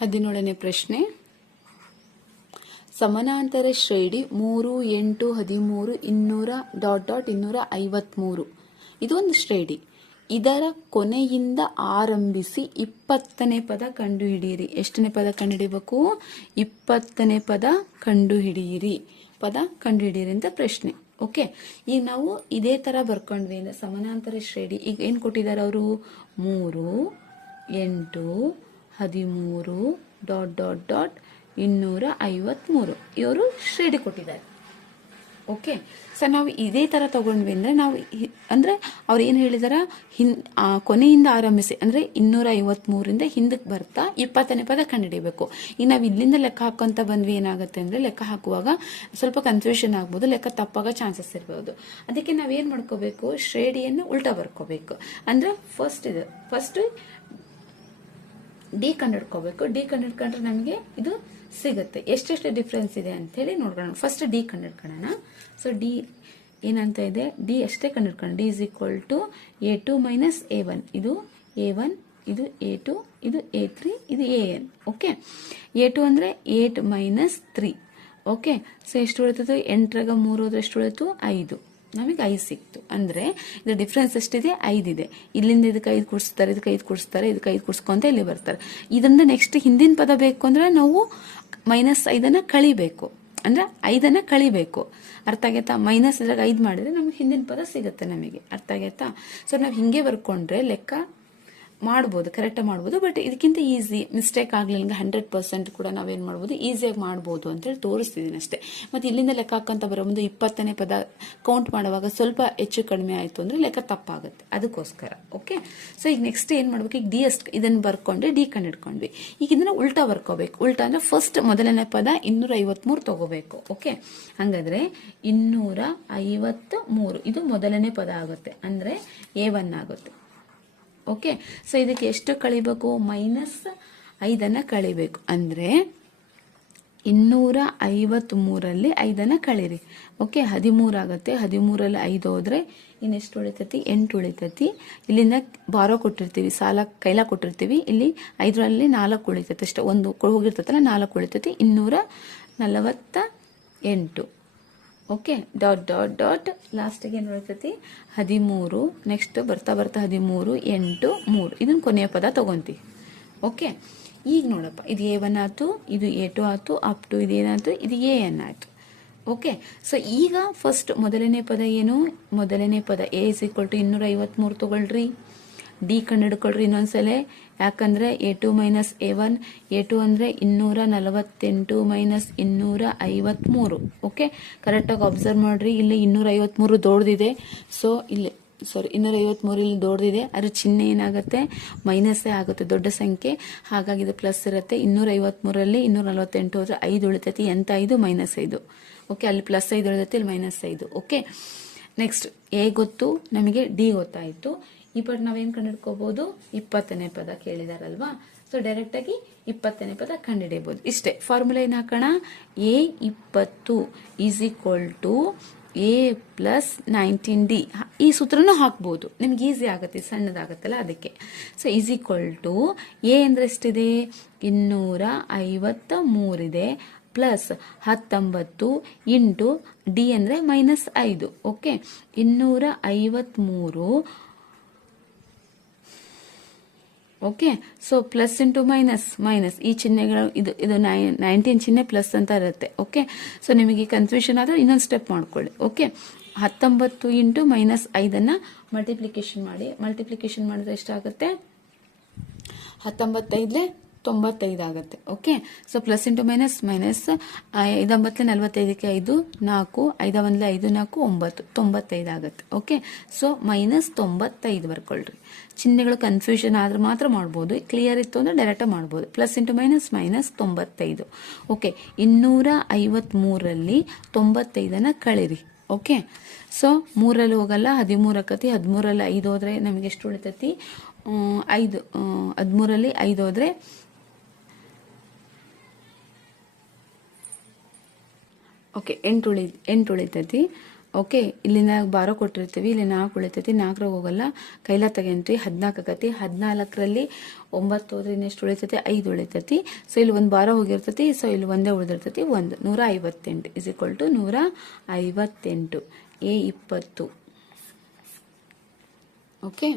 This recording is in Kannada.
ಹದಿನೇಳನೇ ಪ್ರಶ್ನೆ. ಸಮಾನಾಂತರ ಶ್ರೇಣಿ ಮೂರು, ಎಂಟು, ಹದಿಮೂರು, ಇನ್ನೂರ, ಡಾಟ್ ಡಾಟ್, ಇನ್ನೂರ ಐವತ್ಮೂರು. ಇದೊಂದು ಶ್ರೇಣಿ. ಇದರ ಕೊನೆಯಿಂದ ಆರಂಭಿಸಿ ಇಪ್ಪತ್ತನೇ ಪದ ಕಂಡುಹಿಡಿಯಿರಿ. ಎಷ್ಟನೇ ಪದ ಕಂಡುಹಿಡಿಬೇಕು ಇಪ್ಪತ್ತನೇ ಪದ ಕಂಡುಹಿಡಿಯಿರಿ. ಪದ ಕಂಡುಹಿಡಿಯಿರಿ ಅಂತ ಪ್ರಶ್ನೆ. ಓಕೆ? ಈಗ ನಾವು ಇದೇ ತರ ಬರ್ಕೊಂಡ್ವಿ. ಸಮಾನಾಂತರ ಶ್ರೇಣಿ. ಈಗ ಏನು ಕೊಟ್ಟಿದ್ದಾರೆ ಅವರು? ಮೂರು, ಎಂಟು ಹದಿಮೂರು ಡಾಟ್ ಡಾಟ್ ಡಾಟ್ ಇನ್ನೂರ ಐವತ್ಮೂರು. ಇವರು ಶ್ರೇಡಿ ಕೊಟ್ಟಿದ್ದಾರೆ. ಓಕೆ ಸರ್ ನಾವು ಇದೇ ಥರ ತಗೊಂಡ್ವಿ ಅಂದರೆ ನಾವು ಅಂದರೆ ಅವ್ರು ಏನು ಹೇಳಿದಾರ? ಹಿನ್ ಕೊನೆಯಿಂದ ಆರಂಭಿಸಿ. ಅಂದರೆ ಇನ್ನೂರ ಐವತ್ಮೂರಿಂದ ಹಿಂದಕ್ಕೆ ಬರ್ತಾ ಇಪ್ಪತ್ತನೇ ಪದ ಕಂಡುಹಿಡಿಬೇಕು. ಈಗ ನಾವು ಇಲ್ಲಿಂದ ಲೆಕ್ಕ ಹಾಕೊಂತ ಬಂದ್ವಿ ಏನಾಗುತ್ತೆ ಅಂದರೆ ಲೆಕ್ಕ ಹಾಕುವಾಗ ಸ್ವಲ್ಪ ಕನ್ಫ್ಯೂಷನ್ ಆಗ್ಬೋದು, ಲೆಕ್ಕ ತಪ್ಪಾಗೋ ಚಾನ್ಸಸ್ ಇರ್ಬೋದು. ಅದಕ್ಕೆ ನಾವೇನು ಮಾಡ್ಕೋಬೇಕು? ಶ್ರೇಡಿಯನ್ನು ಉಲ್ಟಾ ಬರ್ಕೋಬೇಕು. ಅಂದರೆ ಫಸ್ಟ್ ಇದು ಫಸ್ಟ್ ಡಿ ಕಂಡಿಡ್ಕೋಬೇಕು ಡಿ ಕಂಡಿಡ್ಕೊಂಡ್ರೆ ನಮಗೆ ಇದು ಸಿಗುತ್ತೆ. ಎಷ್ಟೆಷ್ಟು ಡಿಫ್ರೆನ್ಸ್ ಇದೆ ಅಂತೇಳಿ ನೋಡ್ಕೊಳ್ಳೋಣ. ಫಸ್ಟ್ ಡಿ ಕಂಡಿಡ್ಕೊಳ್ಳೋಣ ಸೊ ಡಿ ಏನಂತ ಇದೆ? ಡಿ ಅಷ್ಟೇ ಕಂಡಿಡ್ಕೊಳ್ಳೋಣ D is equal to A two minus A one ಇದು ಎ ಒನ್ ಇದು ಎ ಟು ಇದು ಎ ತ್ರೀ ಇದು A N okay A two ಅಂದರೆ eight minus three okay so ಎಷ್ಟು ಉಳಿತದೆ? ಎಂಟರಾಗ ಮೂರು ಹೋದ್ರೆ ಎಷ್ಟು ಉಳಿತು? ಐದು. ನಮಗೆ ಐದು ಸಿಕ್ತು. ಅಂದರೆ ಇದು ಡಿಫ್ರೆನ್ಸ್ ಎಷ್ಟಿದೆ? ಐದಿದೆ. ಇಲ್ಲಿಂದ ಇದಕ್ಕೆ ಐದು ಕೂಡಿಸ್ತಾರೆ ಇದಕ್ಕೆ ಐದು ಕೂಡಿಸ್ತಾರೆ ಇದಕ್ಕೆ ಐದು ಕೂಡಿಸ್ಕೊಂತ ಇಲ್ಲಿ ಬರ್ತಾರೆ. ಇದರಿಂದ ನೆಕ್ಸ್ಟ್ ಹಿಂದಿನ ಪದ ಬೇಕು ಅಂದರೆ ನಾವು ಮೈನಸ್ ಐದನ್ನು ಕಳಿಬೇಕು. ಅಂದರೆ ಐದನ್ನು ಕಳಿಬೇಕು. ಅರ್ಥ ಆಗೈತಾ? ಮೈನಸ್ ಇದ್ರಾಗ ಐದು ಮಾಡಿದ್ರೆ ನಮಗೆ ಹಿಂದಿನ ಪದ ಸಿಗುತ್ತೆ ನಮಗೆ. ಅರ್ಥ ಆಗೈತಾ? ಸೊ ನಾವು ಹಿಂಗೆ ಬರ್ಕೊಂಡ್ರೆ ಲೆಕ್ಕ ಮಾಡ್ಬೋದು ಕರೆಕ್ಟಾಗಿ ಮಾಡ್ಬೋದು ಬಟ್ ಇದಕ್ಕಿಂತ ಈಸಿ ಮಿಸ್ಟೇಕ್ ಆಗಲಿಲ್ಲ ಹಂಡ್ರೆಡ್ ಪರ್ಸೆಂಟ್ ಕೂಡ ನಾವೇನು ಮಾಡ್ಬೋದು ಈಸಿಯಾಗಿ ಮಾಡ್ಬೋದು ಅಂತೇಳಿ ತೋರಿಸ್ತಿದ್ದೀನಿ ಅಷ್ಟೇ. ಮತ್ತು ಇಲ್ಲಿಂದ ಲೆಕ್ಕ ಹಾಕಂತ ಬರೋ ಒಂದು ಇಪ್ಪತ್ತನೇ ಪದ ಕೌಂಟ್ ಮಾಡುವಾಗ ಸ್ವಲ್ಪ ಹೆಚ್ಚು ಕಡಿಮೆ ಆಯಿತು ಅಂದರೆ ಲೆಕ್ಕ ತಪ್ಪಾಗುತ್ತೆ. ಅದಕ್ಕೋಸ್ಕರ ಓಕೆ ಸೊ ಈಗ ನೆಕ್ಸ್ಟ್ ಏನು ಮಾಡ್ಬೇಕು? ಈಗ ಡಿ ಎಸ್ ಇದನ್ನು ಬರ್ಕೊಂಡೆ ಡಿ ಕಂಡಿಡ್ಕೊಂಡ್ವಿ. ಈಗ ಇದನ್ನು ಉಲ್ಟಾ ಬರ್ಕೋಬೇಕು. ಉಲ್ಟಾ ಅಂದರೆ ಫಸ್ಟ್ ಮೊದಲನೇ ಪದ ಇನ್ನೂರ ಐವತ್ಮೂರು ತಗೋಬೇಕು ಓಕೆ ಹಾಗಾದರೆ ಇನ್ನೂರ ಐವತ್ತು ಮೂರು ಇದು ಮೊದಲನೇ ಪದ ಆಗುತ್ತೆ. ಅಂದರೆ ಎ ಒನ್ ಆಗುತ್ತೆ. ಓಕೆ ಸೊ ಇದಕ್ಕೆ ಎಷ್ಟು ಕಳಿಬೇಕು? ಮೈನಸ್ ಐದನ್ನು ಕಳಿಬೇಕು. ಅಂದರೆ ಇನ್ನೂರ ಐವತ್ತ್ಮೂರಲ್ಲಿ ಐದನ್ನು ಕಳೀರಿ. ಓಕೆ ಹದಿಮೂರು ಆಗುತ್ತೆ. ಹದಿಮೂರಲ್ಲಿ ಐದು ಹೋದರೆ ಇನ್ನೆಷ್ಟು ಉಳಿತೈತಿ? ಎಂಟು ಉಳಿತೈತಿ. ಇಲ್ಲಿಂದ ಬಾರೋ ಕೊಟ್ಟಿರ್ತೀವಿ. ಸಾಲ ಕೈಲ ಕೊಟ್ಟಿರ್ತೀವಿ. ಇಲ್ಲಿ ಐದರಲ್ಲಿ ನಾಲ್ಕು ಉಳಿತೈತಿ. ಅಷ್ಟೇ, ಒಂದು ಹೋಗಿರ್ತೈತಲ್ಲ, ನಾಲ್ಕು ಉಳಿತೈತಿ. ಇನ್ನೂರ ನಲವತ್ತ ಎಂಟು ಓಕೆ, ಡಾಟ್ ಡಾಟ್ ಡಾಟ್. ಲಾಸ್ಟಿಗೆ ಏನು ಉಳಿತೈತಿ ಹದಿಮೂರು ನೆಕ್ಸ್ಟ್ ಬರ್ತಾ ಬರ್ತಾ ಹದಿಮೂರು, ಎಂಟು, ಮೂರು. ಇದನ್ನು ಕೊನೆಯ ಪದ ತಗೊಂತೀವಿ ಓಕೆ, ಈಗ ನೋಡಪ್ಪ, ಇದು ಎ ಒನ್ ಆಯ್ತು, ಇದು ಎ ಟು ಆಯ್ತು ಅಪ್ ಟು ಇದೇನಾಯ್ತು ಇದು ಎ ಎನ್ ಆಯ್ತು. ಓಕೆ ಸೊ ಈಗ ಫಸ್ಟ್ ಮೊದಲನೇ ಪದ ಏನು? ಮೊದಲನೇ ಪದ ಎ ಇಸ್ ಈಕ್ವಲ್ ಟು ಇನ್ನೂರ ಐವತ್ತ್ಮೂರು ತಗೊಳ್ರಿ. ಡಿ ಕಂಡು ಇನ್ನೊಂದ್ಸಲ. ಯಾಕಂದ್ರೆ A two minus A one A two ಅಂದರೆ ಇನ್ನೂರ ನಲವತ್ತೆಂಟು ಮೈನಸ್ ಇನ್ನೂರ ಐವತ್ತ್ಮೂರು ಓಕೆ ಕರೆಕ್ಟಾಗಿ ಅಬ್ಸರ್ವ್ ಮಾಡ್ರಿ. ಇಲ್ಲಿ ಇನ್ನೂರ ಐವತ್ತ್ಮೂರು ದೊಡ್ಡದಿದೆ ಸೊ ಇಲ್ಲಿ ಸಾರಿ ಇನ್ನೂರ ಐವತ್ತ್ಮೂರು ಇಲ್ಲಿ ದೊಡ್ಡದಿದೆ ಅದ್ರ ಚಿಹ್ನೆ ಏನಾಗುತ್ತೆ? ಮೈನಸ್ಸೇ ಆಗುತ್ತೆ, ದೊಡ್ಡ ಸಂಖ್ಯೆ. ಹಾಗಾಗಿ ಇದು ಪ್ಲಸ್ ಇರುತ್ತೆ. ಇನ್ನೂರ ಐವತ್ತ್ಮೂರಲ್ಲಿ ಇನ್ನೂರ ನಲವತ್ತೆಂಟು ಹೋದ್ರೆ ಐದು ಉಳಿತೈತಿ. ಎಂತ ಐದು? ಮೈನಸ್ ಐದು. ಓಕೆ ಅಲ್ಲಿ ಪ್ಲಸ್ ಐದು ಉಳಿತೈತಿ, ಇಲ್ಲಿ ಮೈನಸ್ ಐದು. ಓಕೆ ನೆಕ್ಸ್ಟ್ ಎ ಗೊತ್ತು. ನಮಗೆ ಡಿ ಗೊತ್ತಾಯಿತು. ಈ ಪದ ನಾವೇನು ಕಂಡುಹಿಡ್ಕೋಬಹುದು ಇಪ್ಪತ್ತನೇ ಪದ ಕೇಳಿದಾರಲ್ವಾ? ಸೊ ಡೈರೆಕ್ಟಾಗಿ ಇಪ್ಪತ್ತನೇ ಪದ ಕಂಡುಹಿಡಿಯಬಹುದು. ಇಷ್ಟೇ ಫಾರ್ಮುಲಾ ಏನು ಹಾಕೋಣ? ಎ ಇಪ್ಪತ್ತು is equal to A plus nineteen D ಈ ಸೂತ್ರನೂ ಹಾಕ್ಬೋದು. ನಿಮ್ಗೆ ಈಸಿ ಆಗುತ್ತೆ, ಸಣ್ಣದಾಗತ್ತಲ್ಲ ಅದಕ್ಕೆ. So is equal to A ಅಂದರೆ ಎಷ್ಟಿದೆ? ಇನ್ನೂರ ಐವತ್ತ ಮೂರಿದೆ ಪ್ಲಸ್ ಹತ್ತೊಂಬತ್ತು ಇಂಟು ಡಿ ಅಂದರೆ ಮೈನಸ್ ಐದು. ಓಕೆ ಇನ್ನೂರ ಐವತ್ತ್ಮೂರು okay so plus into minus minus ಈ ಚಿಹ್ನೆಗಳು, ಇದು ಇದು ನೈ ನೈನ್ಟೀನ್ ಚಿಹ್ನೆ ಪ್ಲಸ್ ಅಂತ ಇರುತ್ತೆ. ಓಕೆ ಸೊ ನಿಮಗೆ ಕನ್ಫ್ಯೂಷನ್ ಆದರೆ ಇನ್ನೊಂದು ಸ್ಟೆಪ್ ಮಾಡ್ಕೊಳ್ಳಿ. ಓಕೆ ಹತ್ತೊಂಬತ್ತು ಇಂಟು ಮೈನಸ್ ಐದನ್ನು ಮಲ್ಟಿಪ್ಲಿಕೇಶನ್ ಮಾಡಿ. ಮಲ್ಟಿಪ್ಲಿಕೇಶನ್ ಮಾಡಿದ್ರೆ ಎಷ್ಟಾಗುತ್ತೆ? ಹತ್ತೊಂಬತ್ತೈದಲೆ ತೊಂಬತ್ತೈದು ಆಗುತ್ತೆ okay so plus into minus minus ಐದೊಂಬತ್ತಲೆ ನಲವತ್ತೈದಕ್ಕೆ ಐದು, ನಾಲ್ಕು ಐದ ಒಂದಲೆ ಐದು, ನಾಲ್ಕು, ಒಂಬತ್ತು, ತೊಂಬತ್ತೈದು ಆಗುತ್ತೆ ಓಕೆ ಸೊ ಮೈನಸ್ ತೊಂಬತ್ತೈದು ಬರ್ಕೊಳ್ರಿ. ಚಿಹ್ನೆಗಳು ಕನ್ಫ್ಯೂಷನ್ ಆದ್ರೆ ಮಾತ್ರ ಮಾಡ್ಬೋದು ಕ್ಲಿಯರ್ ಇತ್ತು ಅಂದರೆ ಡೈರೆಕ್ಟಾಗಿ ಮಾಡ್ಬೋದು. ಪ್ಲಸ್ ಇಂಟು ಮೈನಸ್ ಮೈನಸ್ ತೊಂಬತ್ತೈದು ಓಕೆ ಇನ್ನೂರ ಐವತ್ತ್ಮೂರರಲ್ಲಿ ತೊಂಬತ್ತೈದನ್ನು ಕಳಿರಿ ಓಕೆ ಸೊ ಮೂರಲ್ಲಿ ಹೋಗಲ್ಲ, ಹದಿಮೂರು ಆಕತಿ ಹದಿಮೂರಲ್ಲಿ ಐದು ಹೋದರೆ ನಮಗೆ ಎಷ್ಟು ಉಳಿತೈತಿ? ಐದು ಹದಿಮೂರಲ್ಲಿ ಐದು ಹೋದರೆ ಓಕೆ ಎಂಟು ಉಳಿ ಎಂಟು ಉಳಿತೈತಿ ಓಕೆ ಇಲ್ಲಿನ ಬಾರೋ ಕೊಟ್ಟಿರ್ತೀವಿ ಇಲ್ಲಿ ನಾಲ್ಕು ಉಳಿತೈತಿ ನಾಲ್ಕರಾಗ ಹೋಗಲ್ಲ. ಕೈಲ ತೆಗೆಂತ್ರಿ ಹದಿನಾಲ್ಕು ಆಗತಿ ಹದಿನಾಲ್ಕರಲ್ಲಿ ಒಂಬತ್ತು ಹೋದ್ರೆ ಇನ್ನೆಷ್ಟು ಉಳಿತೈತಿ, ಐದು ಉಳಿತೈತಿ. ಸೊ ಇಲ್ಲಿ ಒಂದು ಬಾರ ಹೋಗಿರ್ತೈತಿ ಸೊ ಇಲ್ಲಿ ಒಂದೇ ಉಳಿದಿರ್ತೈತಿ, ಒಂದು. ನೂರ ಐವತ್ತೆಂಟು ಇಸ್ ಈಕ್ವಲ್ ಟು ನೂರ ಐವತ್ತೆಂಟು. ಎ ಇಪ್ಪತ್ತು. ಓಕೆ?